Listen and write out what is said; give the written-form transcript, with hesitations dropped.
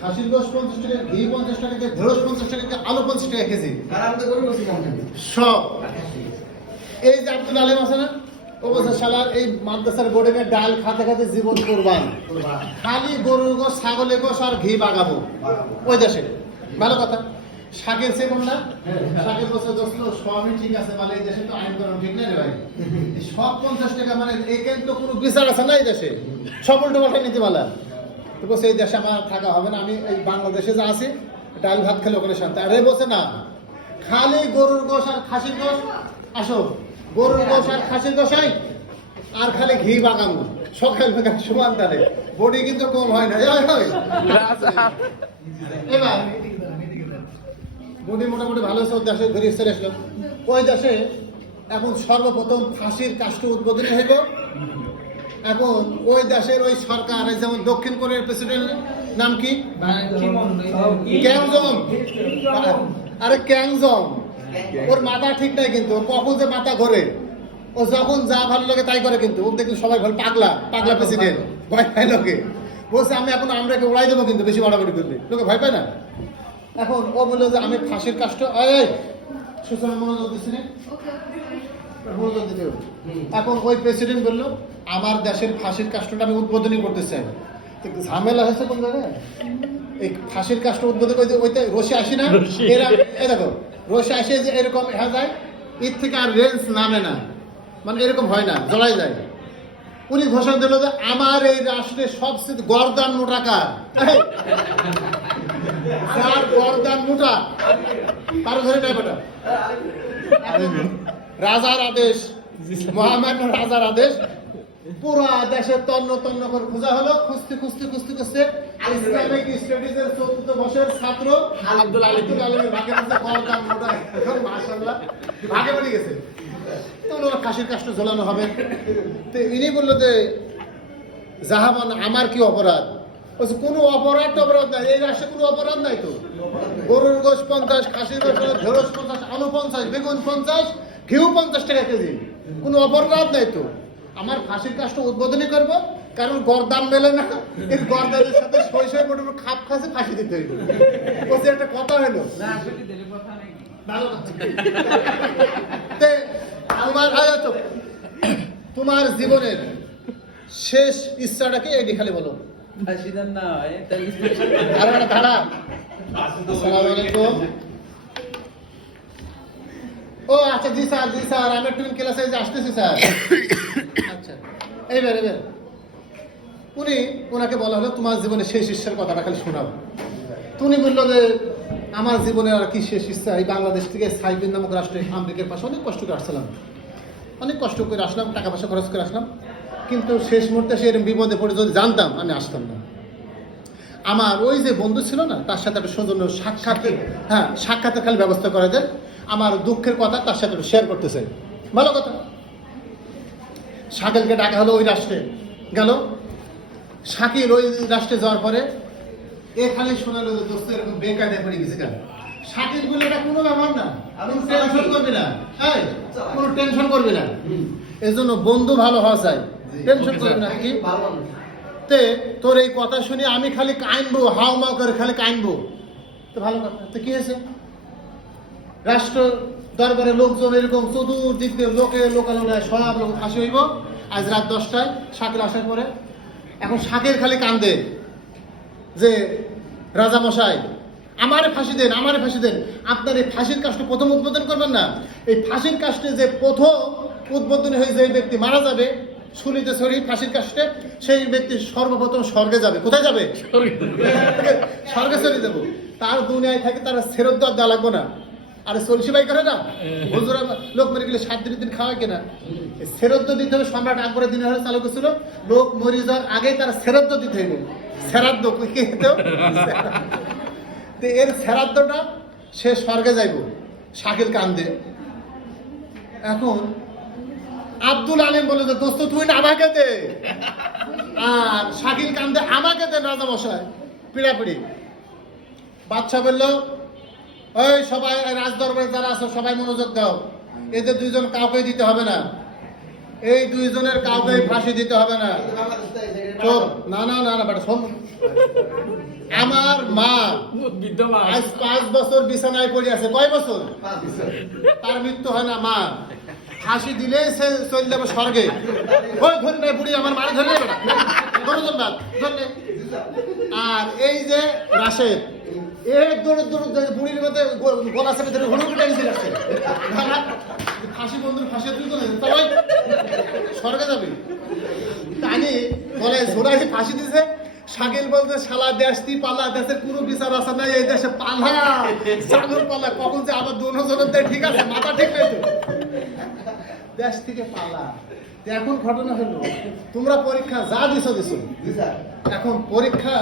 খাসির গোশ 50 টাকা, ঘি 50 টাকা, ঢেঁড়স 50 টাকা, আলু 50 টাকা কেজি। সব এই যে আব্দুল আলিম আছে না, ও বলছে শালার এই মাদ্রাসার বোর্ডে ডাল খাতে খাতে জীবন কোরবান, খালি গরুর গোশ, ছাগলের গোশ আর ঘি বাগাবো ওই দেশে। ভালো কথা। শাকের সে কোনটা? শাকের বছর দোস্ত সবই ঠিক আছে, মানে এই দেশে তো আইন কানুন ঠিক নাই রে ভাই। এই সব 50 টাকা, মানে এখানে তো কোনো বিচার আছে না এই দেশে, সব উল্টো পাল্টা নীতিমালা। তো বলছে এই দেশে আমার থাকা হবে না, আমি এই বাংলাদেশে যা আছি ডাল ভাত খেলে ওখানে শান্তি। আরে বলছে না, খালি গরুর গোশ আর খাসির গোশ, আসো গরুর গোশ আর খাসির গোশাই আর খালি ঘি বাগানো সকাল বেলা সমান তারে, বডি কিন্তু কম হয় না। এবার বডি মোটামুটি ভালো হচ্ছে, দেশে ঘুরে চলে আসলো। ওই দেশে এখন সর্বপ্রথম ফাঁসির কাজটা উদ্বোধনী হইব। এখন ওই দেশের ওই সরকার, যেমন দক্ষিণ কোরিয়ার প্রেসিডেন্টের নাম কি? ক্যাংজং। আরে ক্যাংজং, ওর মাথা ঠিক নাই কিন্তু, কখন যে মাথা ঘোরে, ও যখন যা ভালো লাগে তাই করে, কিন্তু ও দেখলে সবাই ভালো পাগলা পাগলা প্রেসিডেন্ট, ভয় পায় লোকে। বলছে আমি এখন আমরাকে উড়াই দেবো কিন্তু বেশি বাড়াবাড়ি করলে, লোকে ভয় পায় না। এখন ও বললো যে আমি ফাঁসির কাজটা, এই সুষমা মনোযোগ দিচ্ছি না, মনোযোগ দিতে হবে। এখন ওই প্রেসিডেন্ট বললো আমার দেশের ফাঁসির কাজটা আমি উদ্বোধনী করতে চাই। ঝামেলা হয়েছে কোন জায়গায়, এই ফাঁসির কাজটা উদ্বোধন করে ওইটা রশি আসি না, এরা এই দেখো রশি আসে যে এরকম দেখা যায়, এর থেকে আর রেঞ্জ নামে না, মানে এরকম হয় না, জ্বলাই যায়। উনি ঘোষণা দিল যে আমার এই রাষ্ট্রের সবচেয়ে গর্দান মোটা কার, যার গর্দান মোটা তার ধরে নেয় বেটা। রাজার আদেশ, মহামান্য রাজার আদেশ, পুরা দেশে তন্ন তন্ন করে খোঁজা হলো। খুঁজতে খুঁজতে খুঁজতে খুঁজতে ইসলামিক স্টাডিজের চতুর্থ বর্ষের ছাত্র আব্দুল আলিমের ভাগে বসে গর্দান মোটা, মাশাআল্লাহ ভাগে পড়ে গেছে। তো ওনার ফাঁসির কাজটা ঝোলানো হবে। তো ইনি বললো যে জাহাবান আমার কি অপরাধ? বলছে কোনো অপরাধ নাই, এই রাষ্ট্রে কোনো অপরাধ নাই তো। গরুর গোশ 50, খাসির গোশ, ঢেঁড়স 50, আলু 50, বেগুন 50, ঘিউ 50 টাকা কেজি, কোনো অপরাধ নাই তো। আমার ফাঁসির কাজটা উদ্বোধনী করবো, কারণ গরদান মেলে না, এই গরদানের সাথে শৈশব মোটামুটি খাপ খাসে ফাঁসি দিতে হইব। বলছে একটা কথা হলো ভালো তোমার জীবনের শেষ ইচ্ছাটাকে এটি খালি বলো। ও আচ্ছা, জি স্যার আমি একটু ক্লাসে আসতেছি স্যার। আচ্ছা এবার উনি ওনাকে বলা হলো তোমার জীবনের শেষ ইচ্ছার কথাটা খালি শোনাবো। উনি বললো যে আমার জীবনের আর কি শেষ ইচ্ছা, এই বাংলাদেশ থেকে সাইবেন নামক রাষ্ট্রে আমেরিকার পাশে অনেক কষ্ট করে আসছিলাম, অনেক কষ্ট করে আসলাম, টাকা পয়সা খরচ করে আসলাম, কিন্তু শেষ মুহূর্তে সে এরকম বিপদে পড়ে যদি জানতাম আমি আসতাম না। আমার ওই যে বন্ধু ছিল না, তার সাথে একটা সৌজন্য সাক্ষাতের খালি ব্যবস্থা করে দেন, আমার দুঃখের কথা তার সাথে একটু শেয়ার করতে চাই। ভালো কথা। শাকিলকে ডাকা হলো ওই রাষ্ট্রে গেল। শাকিল ওই রাষ্ট্রে যাওয়ার পরে এখানে শোনালো যে দোস্ত এরকম বেকায়দায় পড়ে গেছে কেন। শাকিল বলে এটা কোনো ব্যাপার না, কোনো টেনশন করবি না, হ্যাঁ কোনো টেনশন করবি না, এই জন্য বন্ধু ভালো হওয়া চাই, টেনশন করবি না। কি তে তোর এই কথা শুনে আমি খালি কাইনবো, হাও মাও করে খালি কাইনবো, তো ভালো কথা। তো কি হয়েছে, রাষ্ট্র দরবারে লোকজন এরকম চতুর্দিক দিয়ে লোকালয় সব লোক ফাঁসি হইব আজ রাত 10টায় শাকিল আসার পরে। এখন শাকিল খালি কান্দে যে রাজা মশাই আমারে ফাঁসি দেন, আমারে ফাঁসি দেন। আপনার এই ফাঁসির কাজটা প্রথম উদ্বোধন করবেন না, এই ফাঁসির কাজটা যে প্রথম উদ্বোধন হয়ে যে ব্যক্তি মারা যাবে শুলিতে ছড়ি ফাঁসির কাজটা, সেই ব্যক্তি সর্বপ্রথম স্বর্গে যাবে। কোথায় যাবে? স্বর্গে চলে যাবো। তার দুনিয়ায় থাকে তারা ফেরত দেওয়া লাগবো না। আরে চলছি ভাই করে না, হুজুরা লোক মরে গেলে 7 দিন খাওয়ায় কিনা, ফেরত দিতে হবে। সম্রাট আকবরের দিনে চালু করছিল, লোক মরে যাওয়ার আগেই তারা ফেরত দিতে হইব। ফেরাদ্দ কি হতো, এর ফেরাদ্দটা সে স্বর্গে যাইব। শাকিল কান্দে। এখন আব্দুল আলিম বলে যে দোস্ত তুই না আমাকে দে, আর শাকিল কান্দে আমাকে দেন রাজা মশাই, পিড়াপিড়ি। বাদশা বলল ওই সবাই রাজদরবারে যারা আছো সবাই মনোযোগ দাও, এদের দুইজন কাউকে দিতে হবে না, এই দুইজনের কাউকে ফাঁসি দিতে হবে না। চোর না না না না বেটা শোন আমার মা বিদ্যমান আজ 5 বছর বিছানায় পড়ে আছে কয় বছর তার মৃত্যু হয় না মা ফাঁসি দিলে সে চলে যাবে স্বর্গে ওই ধরে নেই বুড়ি আমার মারি ধরে নেই ধরে ধন্যবাদ ধরে আর এই যে রাশেদ এক দৌড়ে দৌড়ে বুড়ির মধ্যে গলা চেপে ধরে ঘুরে ঘুরে নিচে যাচ্ছে ফাঁসি বন্ধুর ফাঁসি তুই তো সবাই স্বর্গে যাবে তানি বলে ঝোড়াই ফাঁসি দিছে শাকিল বলতে শালা দেশটি পালা দেশের কোনো বিচার আছে না এই দেশে পালা চাদর পালা কখন যে আবার দুজনের দেয় ঠিক আছে মাথা ঠিক নেই তো দেশ থেকে পালা তো এখন ঘটনা হলো তোমরা পরীক্ষা যা দিছো এখন পরীক্ষা